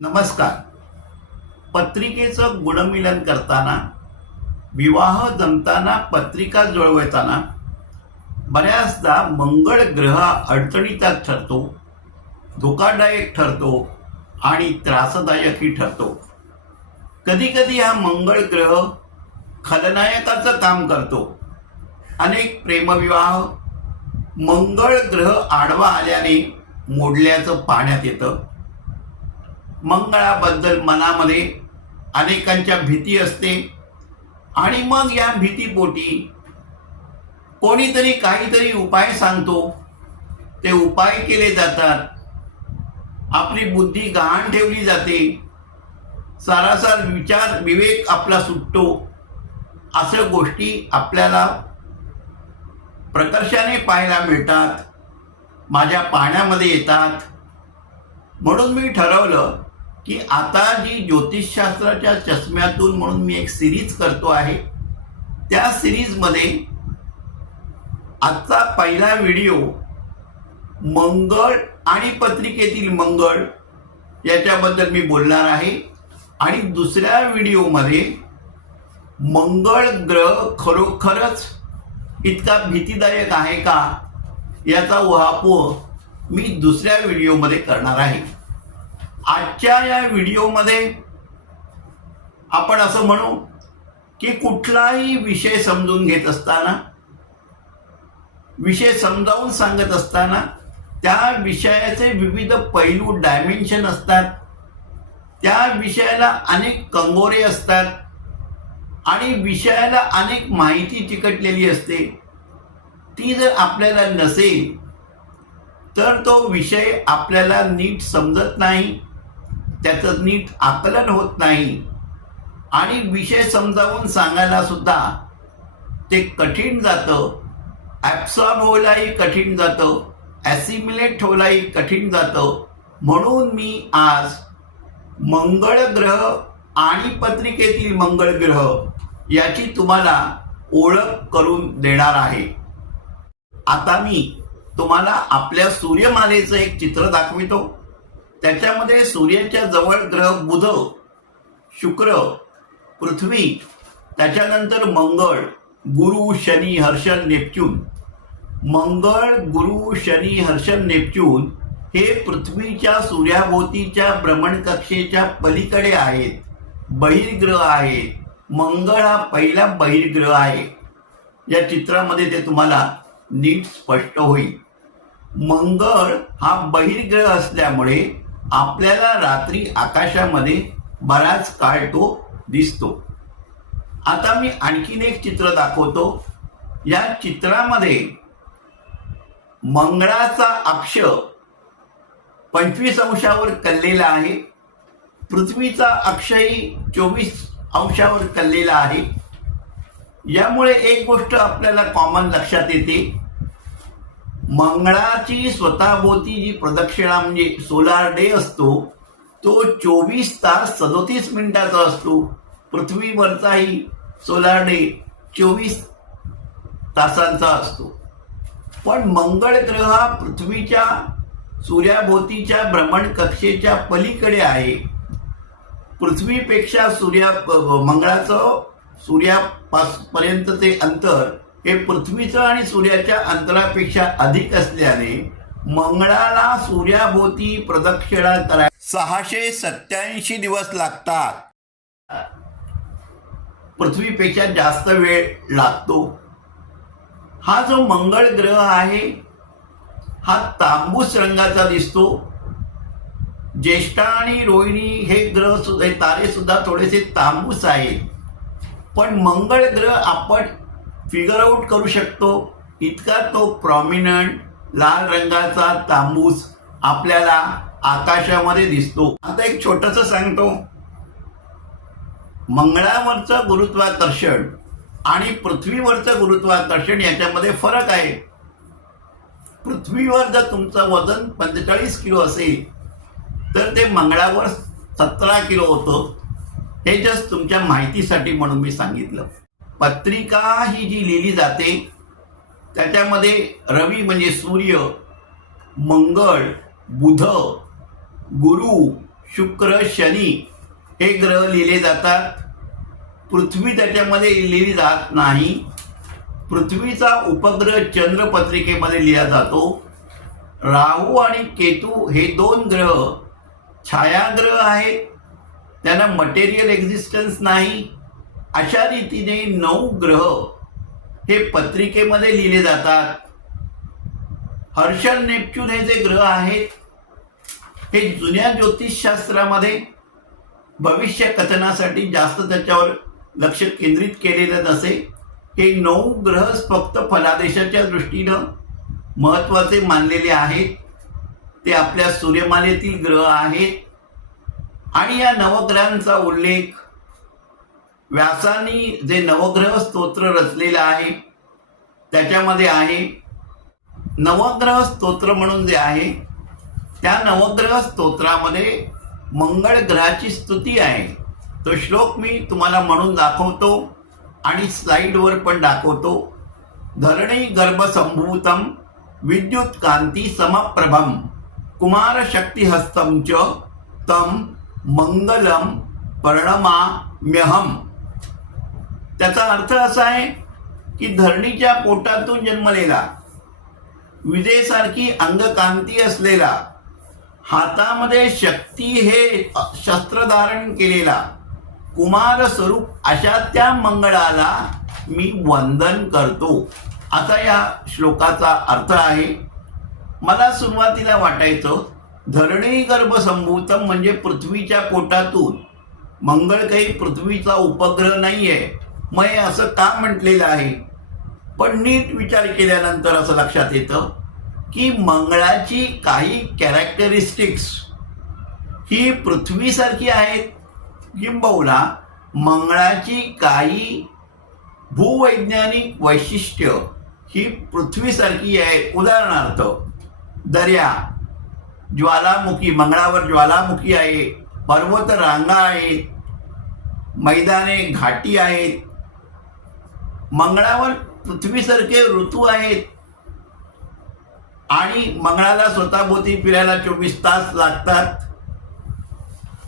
नमस्कार. पत्रिकेचं गुणमिलन करताना, विवाह जमताना, पत्रिका जुळवताना बऱ्याचदा मंगळ ग्रह अडचणीचा ठरतो, धोकादायक ठरतो आणि त्रासदायकही ठरतो. कधीकधी हा मंगळ ग्रह खलनायकाचं काम करतो. अनेक प्रेमविवाह मंगळ ग्रह आडवा आल्याने मोडल्याचं पाहण्यात येतं. मंगळाबद्दल मनामध्ये अनेकांच्या भीती असते आणि मग या भीतीपोटी कोणीतरी काहीतरी उपाय सांगतो. ते उपाय केले जातात. आपली बुद्धी गहाण ठेवली जाते. सारासार विचार विवेक आपला सुटतो. अशा गोष्टी आपल्याला प्रकर्षाने पाहायला मिळतात, माझ्या पाहण्यामध्ये येतात. म्हणून मी ठरवलं की आता जी ज्योतिषशास्त्राच्या चष्म्यातून म्हणून मी एक सिरीज करतो आहे, त्या सिरीजमध्ये आजचा पहिला व्हिडिओ मंगळ आणि पत्रिकेतील मंगळ याच्याबद्दल मी बोलणार आहे आणि दुसऱ्या व्हिडिओमध्ये मंगळ ग्रह खरोखरच इतका भीतीदायक आहे का याचा उहापोह मी दुसऱ्या व्हिडिओमध्ये करणार आहे. आजच्या या व्हिडिओमध्ये आपण असं म्हणू की कुठलाही विषय समजून घेत असताना, विषय समजावून सांगत असताना त्या विषयाचे विविध पैलू डायमेन्शन असतात. त्या विषयाला अनेक कंगोरे असतात आणि विषयाला अनेक माहिती चिकटलेली असते. ती जर आपल्याला नसेल तर तो विषय आपल्याला नीट समजत नाही, त्याचं नीट आकलन होत नाही आणि विषय समजावून सांगायला सुद्धा ते कठीण जातं. ॲब्सॉर्ब व्हायलाही कठीण जातं, ॲसिमिलेट व्हायलाही कठीण जातं. म्हणून मी आज मंगळ ग्रह आणि पत्रिकेतील मंगळ ग्रह याची तुम्हाला ओळख करून देणार आहे. आता मी तुम्हाला आपल्या सूर्यमालेचं एक चित्र दाखवितो. त्याच्यामध्ये सूर्याच्या जवळ ग्रह बुध, शुक्र, पृथ्वी, त्याच्यानंतर मंगळ, गुरु, शनी, हर्षल, नेपच्यून. मंगळ, गुरु, शनी, हर्षल, नेपच्यून हे पृथ्वीच्या सूर्याभोवतीच्या भ्रमणकक्षेच्या पलीकडे आहेत, बहिर्ग्रह आहेत. मंगळ हा पहिला बहिर्ग्रह आहे. या चित्रामध्ये ते तुम्हाला नीट स्पष्ट होईल. मंगळ हा बहिर्ग्रह असल्यामुळे आपल्याला रात्री आकाशामध्ये बराच काळ तो दिसतो. आता मी आणखीन एक चित्र दाखवतो. या चित्रामध्ये मंगळाचा अक्ष 25 अंशावर कललेला आहे. पृथ्वीचा अक्षही 24 अंशावर कललेला आहे. यामुळे एक गोष्ट आपल्याला कॉमन लक्षात येते. मंगळाची स्वतःभोवती जी प्रदक्षिणा म्हणजे सोलार डे असतो तो 24 तास 37 मिनिटाचा असतो. पृथ्वीवरचाही सोलार डे 24 तासांचा असतो. पण मंगळ ग्रह हा पृथ्वीच्या सूर्याभोवतीच्या भ्रमणकक्षेच्या पलीकडे आहे. पृथ्वीपेक्षा मंगळाचं सूर्यापर्यंतचे अंतर हे पृथ्वीचं आणि सूर्याच्या अंतरापेक्षा अधिक असल्याने मंगळाला सूर्याभोवती प्रदक्षिणा करायला 687 दिवस लागतात. पृथ्वीपेक्षा जास्त वेळ लागतो. हा जो मंगळ ग्रह आहे हा तांबूस रंगाचा दिसतो. ज्येष्ठा आणि रोहिणी हे ग्रह सुद्धा, हे तारे सुद्धा थोडेसे तांबूस आहेत. पण मंगळ ग्रह आपण फिगर आउट करू शकतो इतका तो प्रॉमिनंट लाल रंगाचा तांबूस आपल्याला आकाशामध्ये दिसतो. आता एक छोटंसं सांगतो. मंगळावरचं गुरुत्वाकर्षण आणि पृथ्वीवरचं गुरुत्वाकर्षण याच्यामध्ये फरक आहे. पृथ्वीवर जर तुमचं वजन 45 किलो असेल तर ते मंगळावर 17 किलो होतं. हे जस्ट तुमच्या माहितीसाठी म्हणून मी सांगितलं. पत्रिका ही जी लिहिली जाते त्याच्यामध्ये रवी म्हणजे सूर्य, मंगळ, बुध, गुरु, शुक्र, शनी हे ग्रह लिहिले जातात. पृथ्वी त्याच्यामध्ये लिहिली जात नाही. पृथ्वीचा उपग्रह चंद्र पत्रिकेमध्ये लिहिला जातो. राहू आणि केतू हे 2 ग्रह छायाग्रह आहेत, त्यांना मटेरियल एक्झिस्टन्स नाही. अशा रीतीने 9 ग्रह हे पत्रिकेमध्ये लिहिले जातात. हर्षल, नेपच्यून हे जे ग्रह आहेत हे जुन्या ज्योतिषशास्त्रामध्ये भविष्य कथनासाठी जास्त त्याच्यावर लक्ष केंद्रित केलेलं नसे. हे 9 ग्रह फक्त फलादेशाच्या दृष्टीनं महत्त्वाचे मानलेले आहेत. ते आपल्या सूर्यमालेतील ग्रह आहेत आणि या नवग्रहांचा उल्लेख व्यासांनी जे नवग्रह स्तोत्र रचलेलं आहे त्याच्यामध्ये आहे. नवग्रह स्तोत्र म्हणून जे आहे त्या नवग्रह स्तोत्रामध्ये मंगळ ग्रहाची स्तुती आहे. तो श्लोक मी तुम्हाला म्हणून दाखवतो आणि स्लाइडवर पण दाखवतो. धरणी गर्भसंभूतम विद्युत कांती समप्रभम कुमार शक्तिहस्तं च तम मंगलम प्रणमाम्यहम. त्याचा अर्थ असा आहे की धरणीच्या पोटातून जन्मलेला, विजेसारखी अंगकांती असलेला, हातामध्ये शक्ती हे शस्त्र धारण केलेला कुमार स्वरूप अशा त्या मंगळाला मी वंदन करतो, असा या श्लोकाचा अर्थ आहे. मला सुरुवातीला वाटायचं धरणी गर्भसंभूतम म्हणजे पृथ्वीच्या पोटातून. मंगळ काही पृथ्वीचा उपग्रह नाही आहे, मग हे असं का म्हटलेलं आहे. पण नीट विचार केल्यानंतर असं लक्षात येतं की मंगळाची काही कॅरेक्टरिस्टिक्स ही पृथ्वीसारखी आहेत, किंबहुना मंगळाची काही भूवैज्ञानिक वैशिष्ट्य ही पृथ्वीसारखी आहे. उदाहरणार्थ दर्या, ज्वालामुखी, मंगळावर ज्वालामुखी आहे, पर्वत रांगा आहेत, मैदाने, घाटी आहेत. मंगळावर पृथ्वीसारखे ऋतू आहेत आणि मंगळाला स्वतःभोवती फिरायला 24 तास लागतात.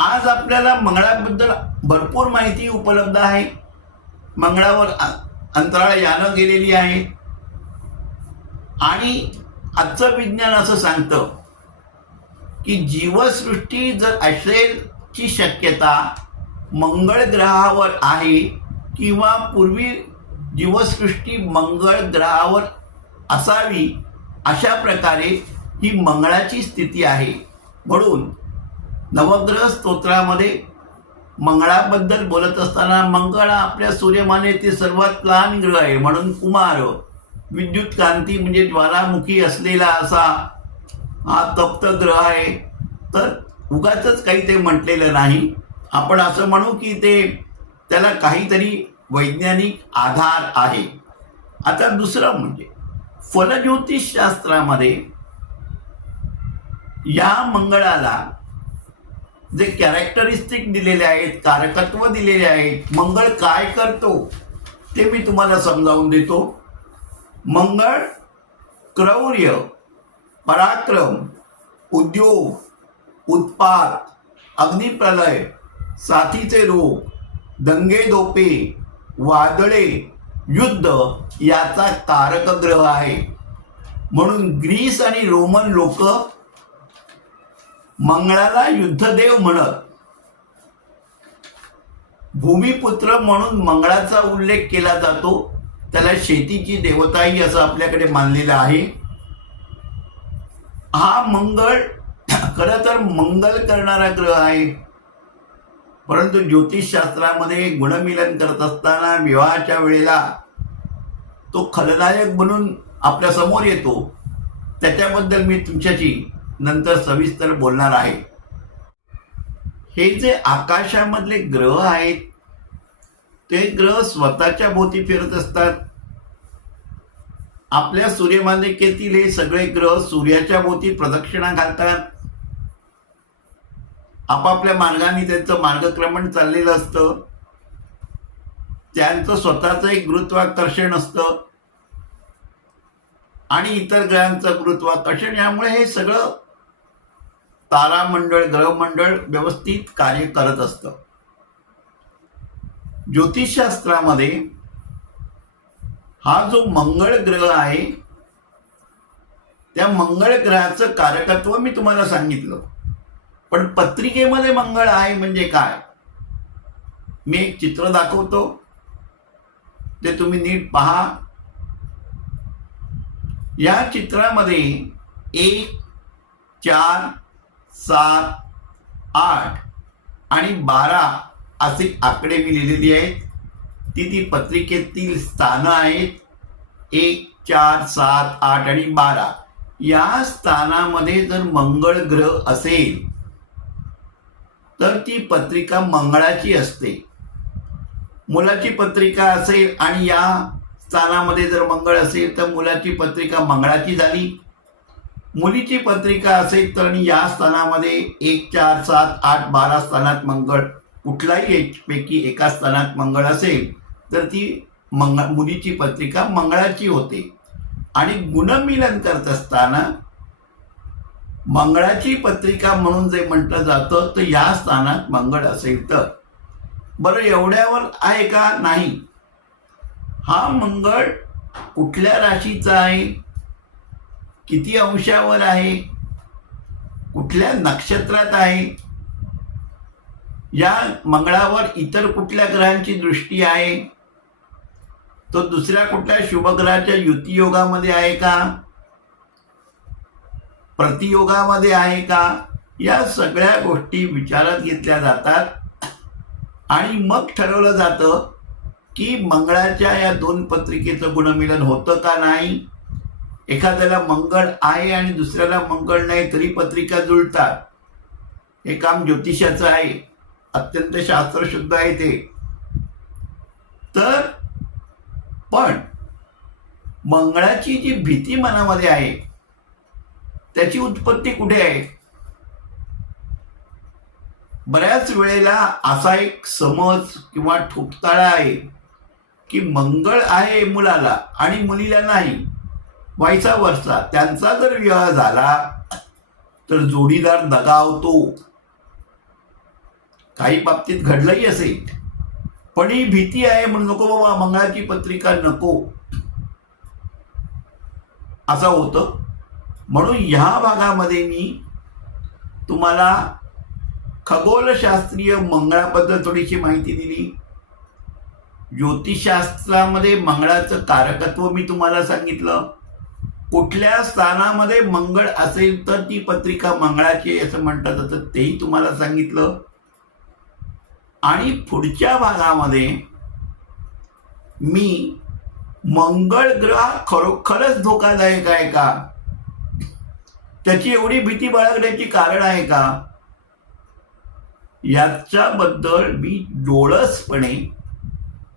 आज आपल्याला मंगळाबद्दल भरपूर माहिती उपलब्ध आहे. मंगळावर अंतराळ यानं गेलेली आहेत आणि आजचं विज्ञान असं सांगतं की जीवसृष्टी जर असेलची शक्यता मंगळ ग्रहावर आहे किंवा पूर्वी जीवसृष्टी मंगळ ग्रहावर असावी, अशा प्रकारे ही मंगळाची स्थिती आहे. म्हणून नवग्रह स्तोत्रामध्ये मंगळाबद्दल बोलत असताना मंगळ आपल्या सूर्यमालेतील सर्वात लहान ग्रह आहे म्हणून कुमार, विद्युत कांती म्हणजे ज्वालामुखी असलेला असा हा तप्त ग्रह आहे. तर उगाचच काही ते म्हटलेलं नाही. आपण असं म्हणू की त्याला काहीतरी वैज्ञानिक आधार आहे. आता दुसरं म्हणजे फलज्योतिषशास्त्रामध्ये या मंगळाला जे कॅरेक्टरिस्टिक दिलेले आहेत, कारकत्व दिलेले आहेत, मंगळ काय करतो ते मी तुम्हाला समजावून देतो. मंगळ क्रौर्य, पराक्रम, उद्योग, उत्पात, अग्निप्रलय, साथीचे रोग, दंगेदोपे, वादळे, युद्ध याचा कारक ग्रह आहे. म्हणून ग्रीस आणि रोमन लोक मंगळाला युद्धदेव म्हणत. भूमिपुत्र म्हणून मंगळाचा उल्लेख केला जातो. त्याला शेतीची देवताही असं आपल्याकडे मानलेलं आहे. हा मंगळ खरं तर मंगल करणारा ग्रह आहे, परंतु ज्योतिषशास्त्रामध्ये गुणमिलन करत असताना विवाहाच्या वेळेला तो खलनायक म्हणून आपल्या समोर येतो. त्याच्याबद्दल मी तुमच्याशी नंतर सविस्तर बोलणार आहे. हे जे आकाशामधले ग्रह आहेत ते ग्रह स्वतःच्या भोवती फिरत असतात. आपल्या सूर्यमालिकेतील हे सगळे ग्रह सूर्याच्या भोवती प्रदक्षिणा घालतात. आपापल्या मार्गाने त्यांचं मार्गक्रमण चाललेलं असतं. त्यांचं स्वतःचं एक गुरुत्वाकर्षण असतं आणि इतर ग्रहांचं गुरुत्वाकर्षण. यामुळे हे सगळं तारामंडळ ग्रहमंडळ व्यवस्थित कार्य करत असतं. ज्योतिषशास्त्रामध्ये हा जो मंगळ ग्रह आहे त्या मंगळ ग्रहाचं कारकत्व मी तुम्हाला सांगितलं. पण पत्रिकेमध्ये मंगळ आहे म्हणजे काय, मी एक चित्र दाखवतो, ते तुम्ही नीट पहा. या चित्रामध्ये 1, 4, 7, 8 आणि 12 असे आकडे मी लिहिलेली आहेत. ती पत्रिकेतील स्थानं आहेत. 1, 4, 7, 8 आणि 12. या स्थानामध्ये जर मंगळ ग्रह असेल तर ती पत्रिका मंगळाची असते. मुलाची पत्रिका असेल आणि या स्थानामध्ये जर मंगळ असेल तर मुलाची पत्रिका मंगळाची झाली. मुलीची पत्रिका असेल तर या स्थानामध्ये 1, 4, 7, 8, 12 स्थानात मंगळ कुठलाही पैकी एका स्थानात मंगळ असेल तर ती मुलीची पत्रिका मंगळाची होते. आणि गुणमिलन करत असताना मंगळाची पत्रिका म्हणून जे म्हटलं जातं तर या स्थानात मंगळ असेल तर. बरं, एवढ्यावर आहे का? नाही. हा मंगळ कुठल्या राशीचा आहे, किती अंशावर आहे, कुठल्या नक्षत्रात आहे, या मंगळावर इतर कुठल्या ग्रहांची दृष्टी आहे, तो दुसऱ्या कुठल्या शुभग्रहाच्या युतियोगामध्ये आहे का, प्रतियोगामध्ये आहे का, या सगळ्या गोष्टी विचारात घेतल्या जातात. आणि मग ठरवलं जातं की मंगळाच्या या 2 पत्रिकेचं गुणमिलन होतं का नाही. एखाद्याला मंगळ आहे आणि दुसऱ्याला मंगळ नाही तरी पत्रिका जुळतात. हे काम ज्योतिषाचं आहे, अत्यंत शास्त्रशुद्ध आहे ते. तर पण मंगळाची जी भीती मनामध्ये आहे त्याची उत्पत्ती कुठे आहे. बऱ्याच वेळेला असा एक समज किंवा ठोकताळा आहे की मंगळ आहे मुलाला आणि मुलीला नाही, व्हायचा वर्षा. त्यांचा जर विवाह झाला तर जोडीदार दगावतो. काही बाबतीत घडलंही असेल. पण ही भीती आहे म्हणून नको बाबा मंगळाची पत्रिका नको, असं होतं. म्हणून ह्या भागामध्ये मी तुम्हाला खगोलशास्त्रीय मंगळाबद्दल थोडीशी माहिती दिली. ज्योतिषशास्त्रामध्ये मंगळाचं कारकत्व मी तुम्हाला सांगितलं. कुठल्या स्थानामध्ये मंगळ असेल तर ती पत्रिका मंगळाची असं म्हटलं जातं तेही तुम्हाला सांगितलं. आणि पुढच्या भागामध्ये मी मंगळ ग्रह खरोखरच धोकादायक आहे का, त्याची एवढी भीती बाळगण्याची कारण आहे का, याच्याबद्दल मी डोळसपणे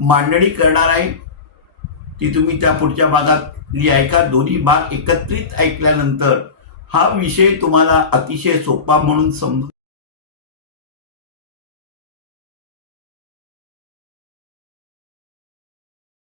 मांडणी करणार आहे. ती तुम्ही त्या पुढच्या भागातली ऐका. दोन्ही भाग एकत्रित ऐकल्यानंतर हा विषय तुम्हाला अतिशय सोपा म्हणून